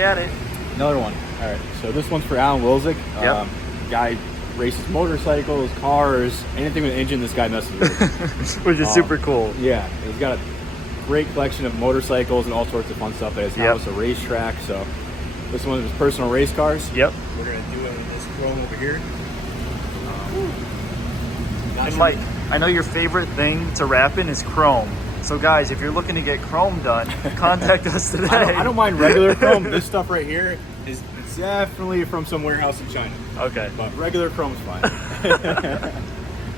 at it. Another one. All right, so this one's for Alan Wilzik. Yep. Guy races motorcycles, cars, anything with an engine this guy messes with. Which is super cool. Yeah, he's got a great collection of motorcycles and all sorts of fun stuff at his house, a racetrack. So this one is his personal race cars. Yep. We're going to do it in this chrome over here. And Mike, I know your favorite thing to wrap in is chrome. So guys, if you're looking to get chrome done, contact us today. I don't mind regular chrome. This stuff right here is definitely from some warehouse in China. Okay. But regular chrome's fine.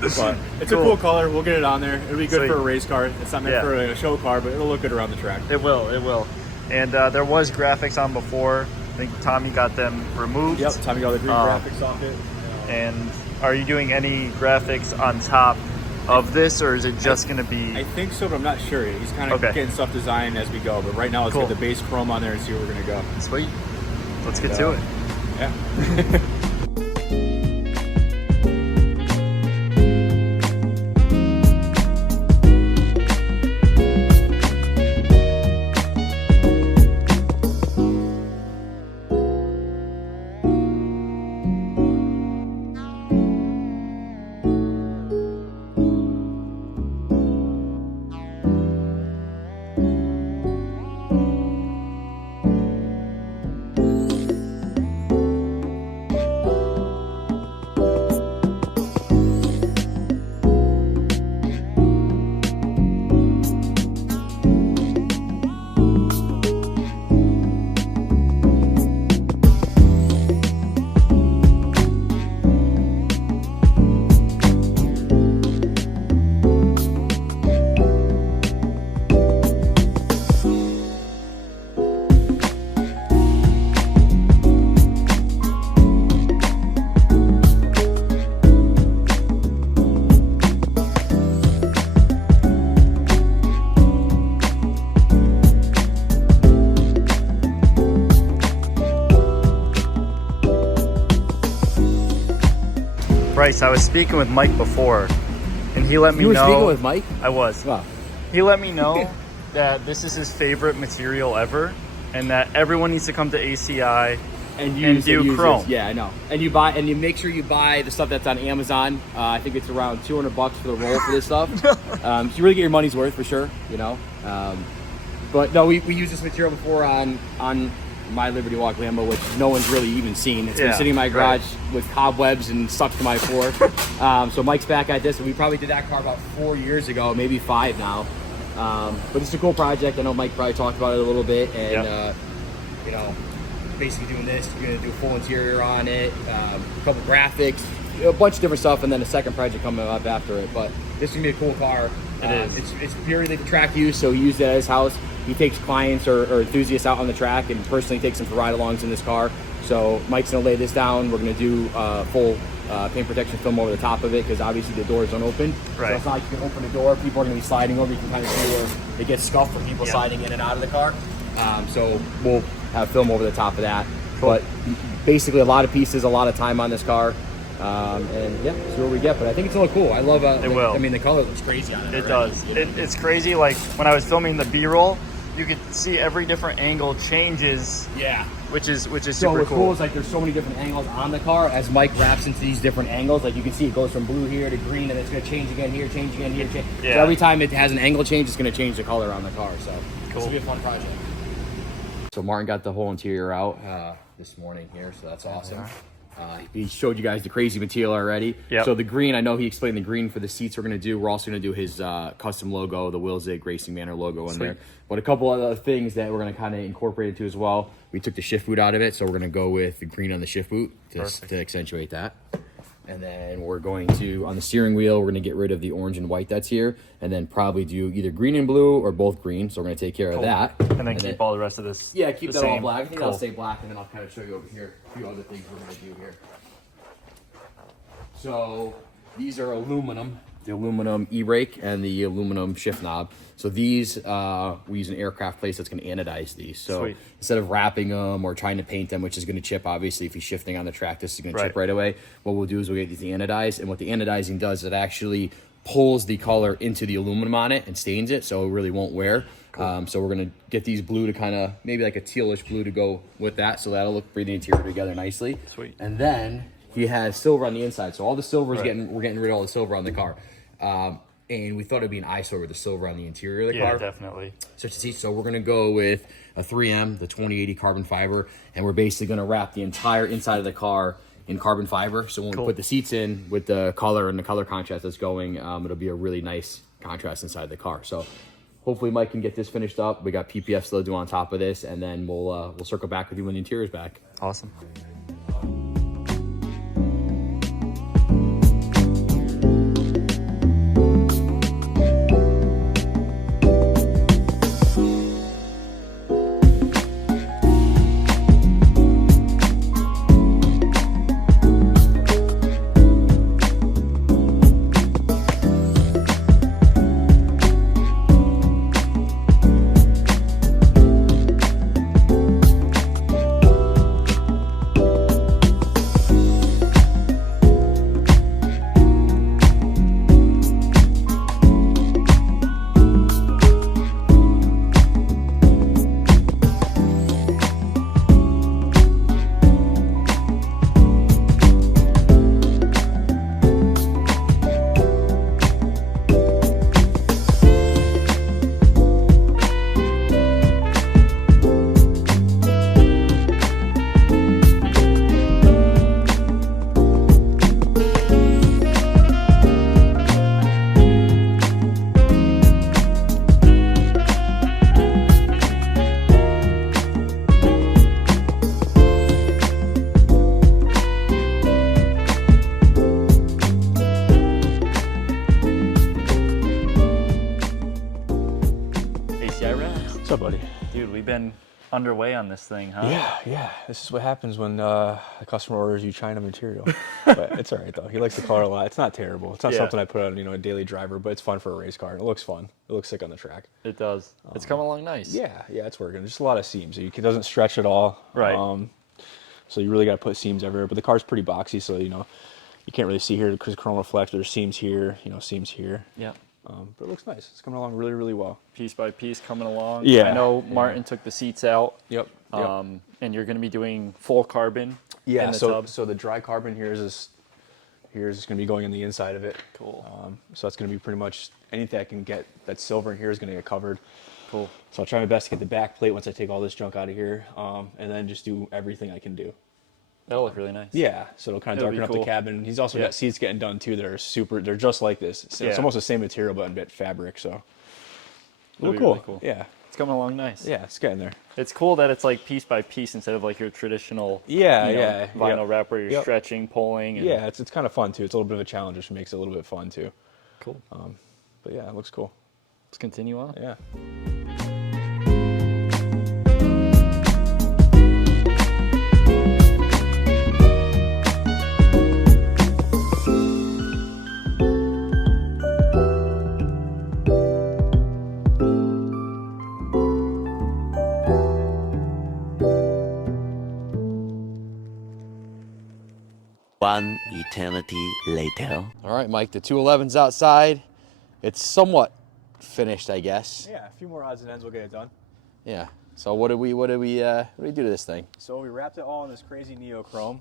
But it's a cool color. We'll get it on there. It'll be good for a race car. It's not meant for a show car, but it'll look good around the track. It will. It will. And there was graphics on before. I think Tommy got them removed. Yep. Tommy got the green graphics off it. And are you doing any graphics on top of this, or is it just going to be? I think so, but I'm not sure. He's kind of getting stuff designed as we go. But right now, let's get the base chrome on there and see where we're going to go. Sweet. Let's get to it. Yeah. Bryce, I was speaking with Mike before, and he let me know. You were speaking with Mike? I was. Wow. He let me know that this is his favorite material ever, and that everyone needs to come to ACI and do chrome. Yeah, I know. And you make sure you buy the stuff that's on Amazon. I think it's around $200 for the roll for this stuff. So you really get your money's worth for sure, you know. But no, we used this material before on my Liberty Walk Lambo, which no one's really even seen. It's been sitting in my garage with cobwebs and stuck to my floor. So Mike's back at this, and we probably did that car about 4 years ago, maybe 5 now. But it's a cool project. I know Mike probably talked about it a little bit, and you know, basically doing this, you're gonna do a full interior on it, a couple graphics, a bunch of different stuff, and then a second project coming up after it. But this is gonna be a cool car. It is. It's purely for track use, so he used it at his house. He takes clients or enthusiasts out on the track and personally takes them for ride-alongs in this car. So Mike's gonna lay this down. We're gonna do full paint protection film over the top of it, because obviously the doors don't open. Right. So it's not like you can open the door. People are gonna be sliding over. You can kind of see where it gets scuffed from people sliding in and out of the car. So we'll have film over the top of that. Cool. But basically a lot of pieces, a lot of time on this car. And yeah, see what we get. But I think it's gonna look cool. I love it. Will. I mean, the color looks crazy on it. It does. It's crazy. Like when I was filming the B-roll, you could see every different angle changes. Yeah. Which is So super what's cool is like there's so many different angles on the car as Mike wraps into these different angles. Like you can see it goes from blue here to green, and it's gonna change again here, change again here. Change. Yeah. So every time it has an angle change, it's gonna change the color on the car. So cool. It's gonna be a fun project. So Martin got the whole interior out this morning here, so that's awesome. He showed you guys the crazy material already. Yep. So the green, I know he explained the green for the seats we're going to do. We're also going to do his custom logo, the Wilzig Racing Manor logo in there. But a couple other things that we're going to kind of incorporate into as well. We took the shift boot out of it, so we're going to go with the green on the shift boot to accentuate that. And then we're going to, on the steering wheel, we're going to get rid of the orange and white that's here, and then probably do either green and blue or both green. So we're going to take care of that. And then keep all the rest of this. Yeah, keep that same. all black. I think I'll stay black, and then I'll kind of show you over here a few other things we're going to do here. So these are aluminum, the aluminum e-brake and the aluminum shift knob. So these, we use an aircraft place that's going to anodize these. So instead of wrapping them or trying to paint them, which is going to chip, obviously, if you're shifting on the track, this is going to chip right away. What we'll do is we'll get these anodized. And what the anodizing does, it actually pulls the color into the aluminum on it and stains it, so it really won't wear. Cool. So we're gonna get these blue to kind of, maybe like a tealish blue to go with that, so that'll look, bring the interior together nicely. Sweet. And then he has silver on the inside, so all the silver is we're getting rid of all the silver on the car. And we thought it'd be an eyesore with the silver on the interior of the car. Yeah, definitely. So we're gonna go with a 3M, the 2080 carbon fiber, and we're basically gonna wrap the entire inside of the car in carbon fiber. So when we put the seats in with the color and the color contrast that's going, it'll be a really nice contrast inside the car. So hopefully Mike can get this finished up. We got PPF still to do on top of this, and then we'll circle back with you when the interior's back. Awesome. What's up, buddy? Dude, we've been underway on this thing, huh? Yeah. This is what happens when a customer orders you China material. But it's all right, though. He likes the car a lot. It's not terrible. It's not something I put on, a daily driver, but it's fun for a race car. It looks fun. It looks sick on the track. It does. It's coming along nice. Yeah, it's working. Just a lot of seams. It doesn't stretch at all. Right. So you really got to put seams everywhere. But the car's pretty boxy, so, you can't really see here because chrome reflector. There's seams here, seams here. Yeah. But it looks nice. It's coming along really, really well. Piece by piece coming along. Yeah. I know Martin took the seats out. Yep. And you're going to be doing full carbon Yeah, in the so tub. so the dry carbon here is going to be going in the inside of it. Cool. So that's going to be pretty much anything I can get that's silver in here is going to get covered. Cool. So I'll try my best to get the back plate once I take all this junk out of here, and then just do everything I can do. That'll look really nice. Yeah, so it'll kind of That'll be darken up cool. the cabin. He's also got seats getting done too that are they're just like this. It's almost the same material but in bit fabric, so That'll look be cool. really cool. Yeah. It's coming along nice. Yeah, it's getting there. It's cool that it's like piece by piece instead of like your traditional vinyl wrap where you're stretching, pulling. And Yeah, it's kind of fun too. It's a little bit of a challenge, which makes it a little bit fun too. Cool. But yeah, it looks cool. Let's continue on. Yeah. One eternity later. All right, Mike, the 211's outside. It's somewhat finished, I guess. Yeah, a few more odds and ends will get it done. Yeah. So what do we do to this thing? So we wrapped it all in this crazy neochrome,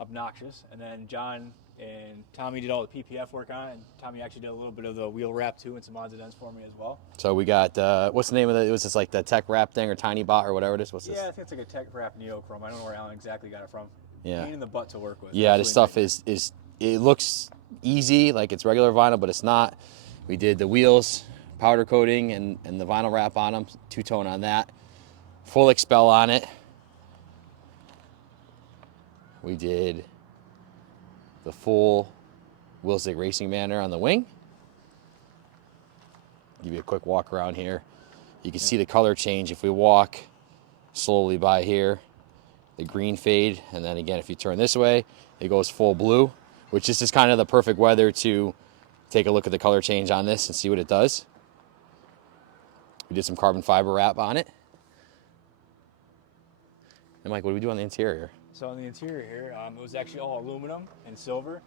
obnoxious, and then John and Tommy did all the PPF work on it, and Tommy actually did a little bit of the wheel wrap too and some odds and ends for me as well. So we got what's the name of it? Was this like the Tech Wrap thing or Tiny Bot or whatever it is? What's this? Yeah, I think it's like a Tech Wrap neochrome. I don't know where Alan exactly got it from. Yeah. Pain in the butt to work with. Yeah, this stuff Absolutely is it looks easy, like it's regular vinyl, but it's not. We did the wheels, powder coating, and the vinyl wrap on them, two-tone on that. Full expel on it. We did the full Wilsick Racing banner on the wing. Give you a quick walk around here. You can see the color change if we walk slowly by here. The green fade, and then again, if you turn this way, it goes full blue, which is just kind of the perfect weather to take a look at the color change on this and see what it does. We did some carbon fiber wrap on it. And Mike, what do we do on the interior? So on the interior here, it was actually all aluminum and silver.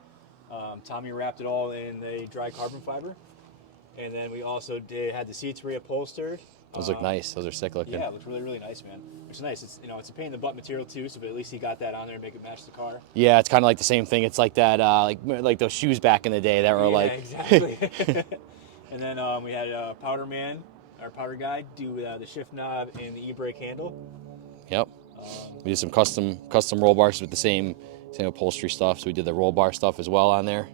Tommy wrapped it all in a dry carbon fiber. And then we also had the seats reupholstered. Those look nice. Those are sick looking. Yeah, it looks really, really nice, man. Which is nice. It's it's a pain in the butt material too, so but at least he got that on there and make it match the car. Yeah, it's kind of like the same thing. It's like that, like those shoes back in the day that were Yeah, like. exactly. And then we had Powder Man, our powder guy, do the shift knob and the e-brake handle. Yep. We did some custom roll bars with the same upholstery stuff. So we did the roll bar stuff as well on there.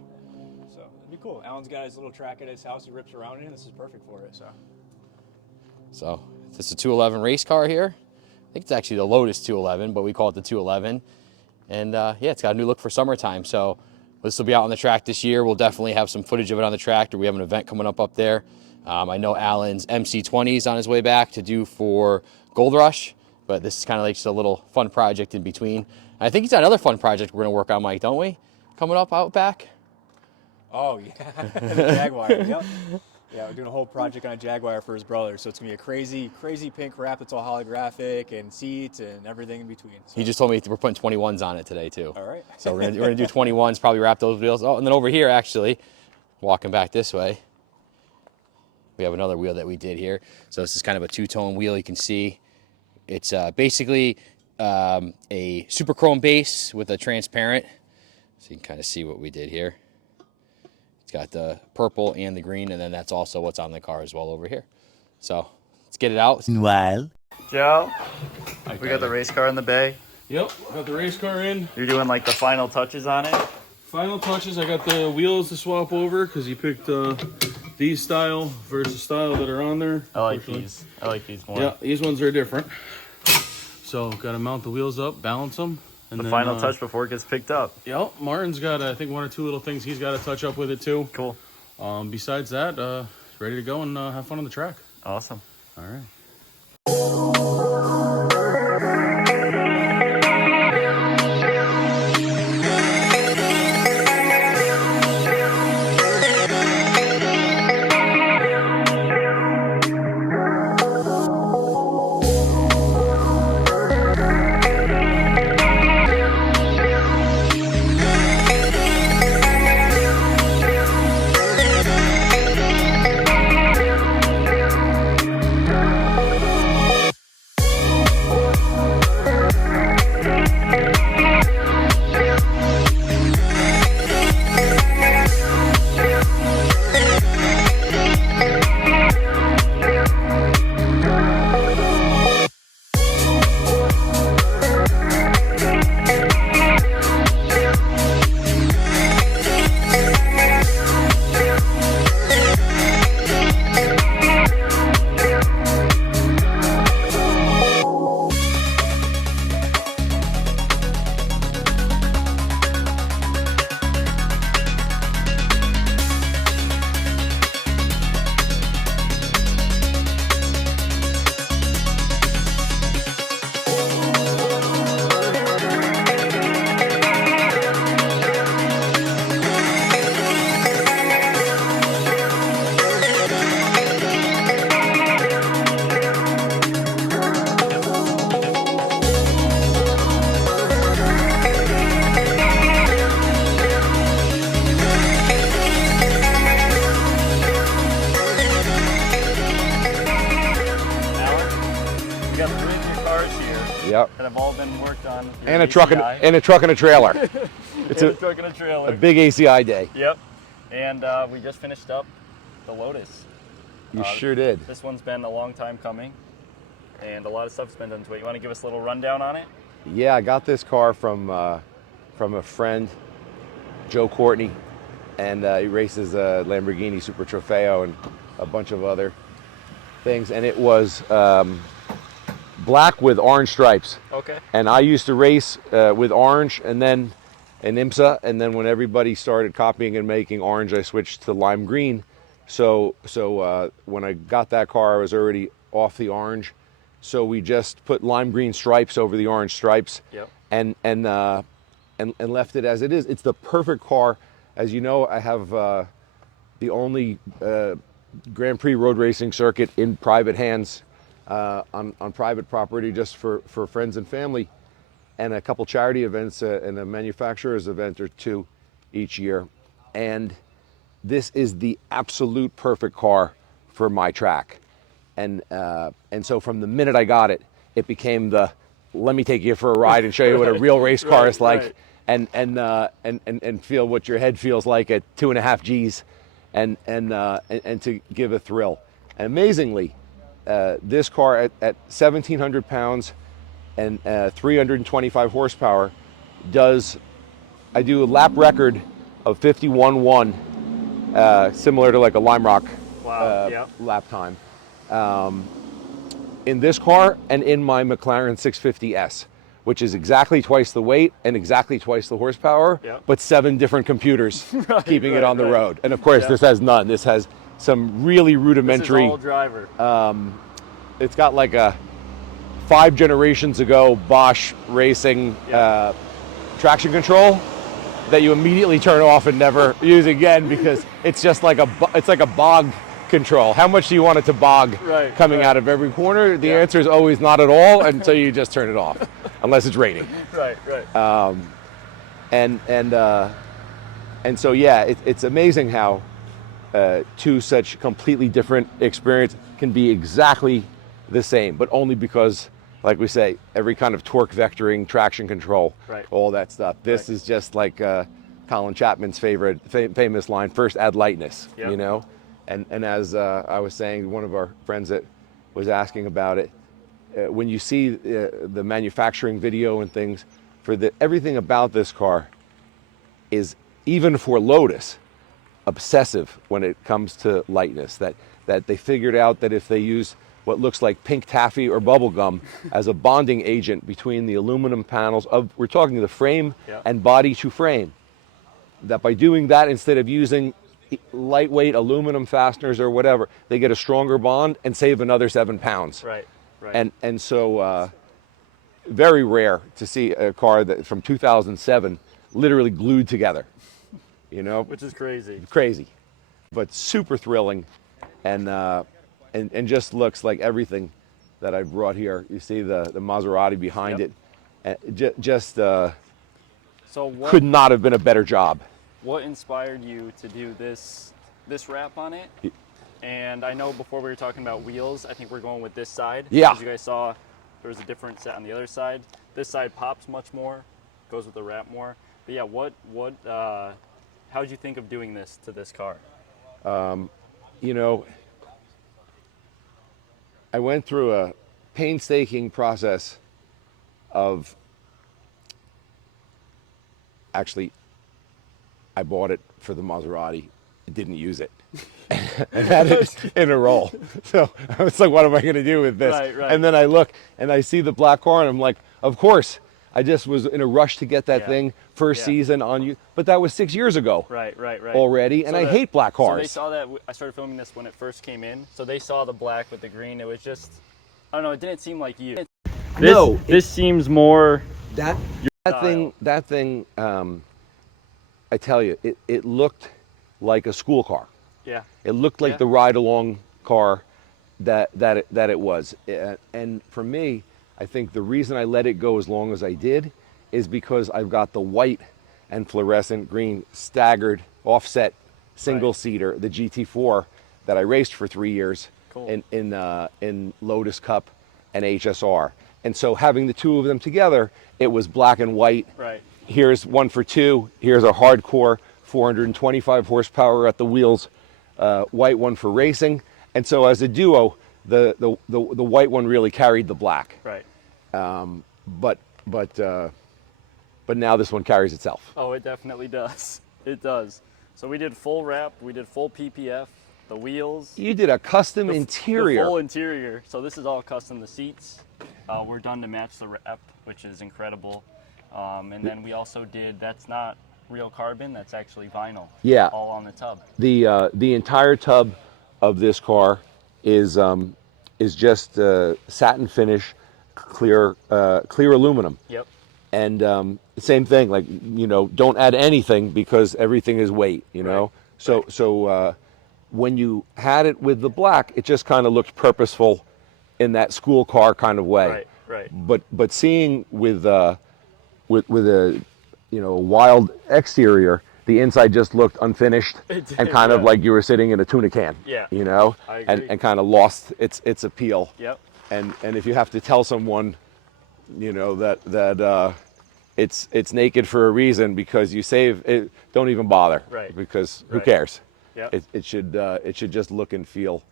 So it'd be cool. Alan's got his little track at his house. He rips around in. This is perfect for it. So this is a 211 race car here. I think it's actually the Lotus 211, but we call it the 211. And yeah, it's got a new look for summertime. So this will be out on the track this year. We'll definitely have some footage of it on the track. We have an event coming up there. I know Alan's MC20 is on his way back to do for Gold Rush, but this is kind of like just a little fun project in between. And I think he's got another fun project we're going to work on, Mike, don't we? Coming up out back. Oh, yeah. The Jaguar. Yep. Yeah, we're doing a whole project on a Jaguar for his brother. So it's going to be a crazy, crazy pink wrap that's all holographic and seats and everything in between. So. He just told me we're putting 21s on it today, too. All right. So we're gonna do 21s, probably wrap those wheels. Oh, and then over here, actually, walking back this way, we have another wheel that we did here. So this is kind of a two-tone wheel. You can see it's basically a super chrome base with a transparent. So you can kind of see what we did here. It's got the purple and the green, and then that's also what's on the car as well over here. So let's get it out. Meanwhile, Joe, we got the race car in the bay. Yep, got the race car in. You're doing like the final touches on it. Final touches, I got the wheels to swap over because you picked these style versus style that are on there. I like these. I like these more. Yeah, these ones are different. So got to mount the wheels up, balance them. And The then, final touch before it gets picked up. Yep, Martin's got, I think, one or two little things he's got to touch up with it too. Cool. Besides that, ready to go and have fun on the track. Awesome. All right. Yep. that have all been worked on. through And a truck ACI. and a truck and a trailer. It's And a truck and a trailer. a big ACI day. Yep. And we just finished up the Lotus. You sure did. This one's been a long time coming, and a lot of stuff's been done to it. You want to give us a little rundown on it? Yeah, I got this car from a friend, Joe Courtney, and he races a Lamborghini Super Trofeo and a bunch of other things. And it was black with orange stripes. Okay. And I used to race with orange, and then in IMSA, and then when everybody started copying and making orange, I switched to lime green. So when I got that car, I was already off the orange. So we just put lime green stripes over the orange stripes, Yep. and left it as it is. It's the perfect car. As you know, I have the only Grand Prix road racing circuit in private hands on private property, just for friends and family, and a couple charity events and a manufacturer's event or two each year. and this is the absolute perfect car for my track. And so from the minute I got it, it became the let me take you for a ride and show you what a real race car is like, and feel what your head feels like at 2.5 G's, and to give a thrill. And amazingly, this car at 1,700 pounds and 325 horsepower I do a lap record of 51.1, similar to like a Lime Rock lap time. In this car and in my McLaren 650S, which is exactly twice the weight and exactly twice the horsepower, but 7 different computers keeping it on the road. And of course, this has none. This has some really rudimentary. This is all driver. It's got like a 5 generations ago Bosch Racing traction control that you immediately turn off and never use again, because it's just like a bog control. How much do you want it to bog coming out of every corner? The answer is always not at all until you just turn it off, unless it's raining. And so yeah, it's amazing how 2 such completely different experience can be exactly the same, but only because, like we say, every kind of torque vectoring, traction control, all that stuff. This is just like Colin Chapman's favorite famous line: first add lightness, you know. And as I was saying, one of our friends that was asking about it, when you see the manufacturing video and things, everything about this car is, even for Lotus, obsessive when it comes to lightness. That they figured out that if they use what looks like pink taffy or bubble gum as a bonding agent between the aluminum panels we're talking the frame and body to frame, that by doing that, instead of using lightweight aluminum fasteners or whatever, they get a stronger bond and save another 7 pounds. And so very rare to see a car that from 2007 literally glued together, you know, which is crazy, but super thrilling, and just looks like everything that I've brought here. You see the Maserati behind it, just could not have been a better job. What inspired you to do this wrap on it? And I know before we were talking about wheels, I think we're going with this side. Yeah. As you guys saw, there was a different set on the other side. This side pops much more, goes with the wrap more. But yeah, how'd you think of doing this to this car? You know, I went through a painstaking process of, actually, I bought it for the Maserati, didn't use it, and had it in a roll. So I was like, what am I going to do with this? And then I look and I see the black car and I'm like, of course. I just was in a rush to get that thing first season on you, but that was 6 years ago. Already, and so I hate black cars. So they saw that. I started filming this when it first came in, so they saw the black with the green. It was just, I don't know, it didn't seem like you. This seems more that thing. I tell you, it looked like a school car. It looked like the ride-along car that it was. And for me, I think the reason I let it go as long as I did is because I've got the white and fluorescent green staggered offset single-seater, the GT4, that I raced for 3 years in Lotus Cup and HSR. And so having the two of them together, it was black and white. Here's one for 2. Here's a hardcore 425 horsepower at the wheels, white one for racing. And so as a duo, the white one really carried the black. But now this one carries itself. Oh, it definitely does. It does. So we did full wrap, we did full PPF, the wheels. You did a custom interior. The full interior. So this is all custom. The seats were done to match the wrap, which is incredible. And then we also did, that's not real carbon, that's actually vinyl. All on the tub. The entire tub of this car is just satin finish, clear aluminum. And same thing, like, you know, don't add anything because everything is weight, you know. So when you had it with the black, it just kind of looked purposeful in that school car kind of way. But seeing with a, you know, wild exterior, the inside just looked unfinished and kind of like you were sitting in a tuna can. Yeah. You know, I agree. and kind of lost its appeal. Yep. And if you have to tell someone, you know, that it's naked for a reason because you save it, don't even bother. Right. Because who cares? Yep. It should just look and feel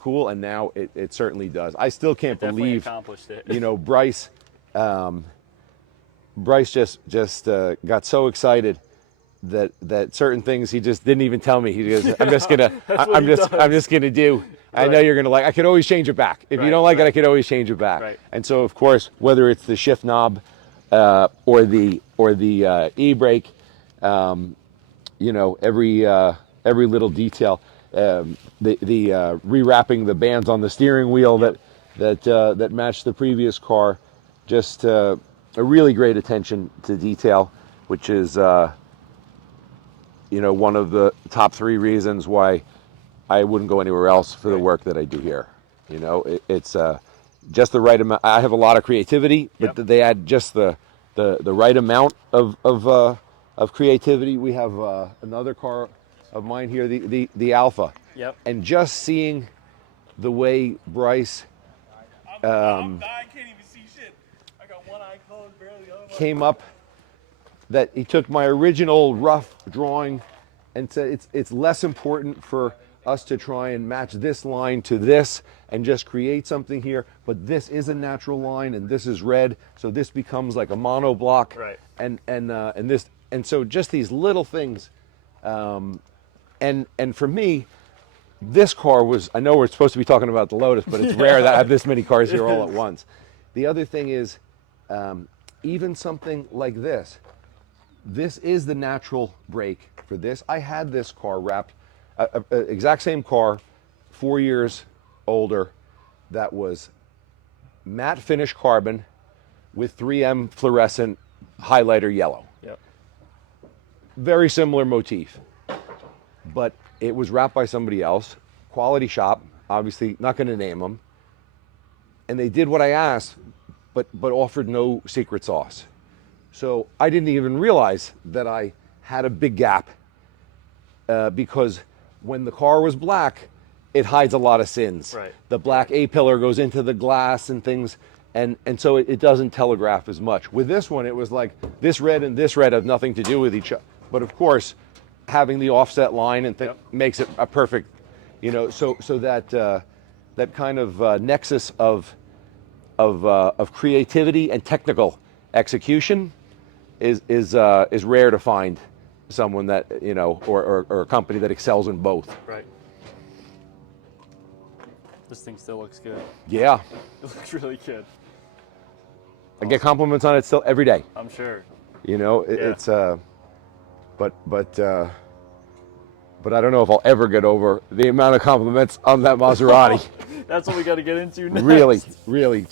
cool, and now it certainly does. I still can't believe, accomplished it. you know, Bryce just got so excited that certain things he just didn't even tell me. He goes, I'm just gonna do. I know you're gonna like. I could always change it back. If you don't like it, I could always change it back. Right. And so, of course, whether it's the shift knob or the e-brake, you know, every little detail, the rewrapping the bands on the steering wheel that matched the previous car, just a really great attention to detail, which is you know, one of the top 3 reasons why I wouldn't go anywhere else for the work that I do here. You know, it's just the right amount. I have a lot of creativity, but they add just the right amount of creativity. We have another car of mine here, the Alpha. Yep. And just seeing the way Bryce I can't even see shit. I got one eye closed, barely the other one. came up, that he took my original rough drawing and said it's less important for us to try and match this line to this and just create something here, but this is a natural line and this is red, so this becomes like a mono block. Right. And so just these little things, and for me, this car was, I know we're supposed to be talking about the Lotus, but it's rare that I have this many cars here all at once. The other thing is, even something like this is the natural brake for this. I had this car wrapped, exact same car, 4 years older, that was matte finish carbon with 3M fluorescent highlighter yellow. Yep. Very similar motif, but it was wrapped by somebody else, quality shop, obviously not going to name them, and they did what I asked, but offered no secret sauce. So I didn't even realize that I had a big gap, because when the car was black, it hides a lot of sins. Right. The black A-pillar goes into the glass and things, and so it doesn't telegraph as much. With this one, it was like this red and this red have nothing to do with each other. But of course, having the offset line and makes it a perfect, you know, so that that kind of nexus of creativity and technical execution is rare to find someone that, you know, or a company that excels in both. Right. This thing still looks good. Yeah, It looks really good. I get compliments on it still every day. I'm sure. You know, it's but I don't know if I'll ever get over the amount of compliments on that Maserati. That's what we got to get into next. Really.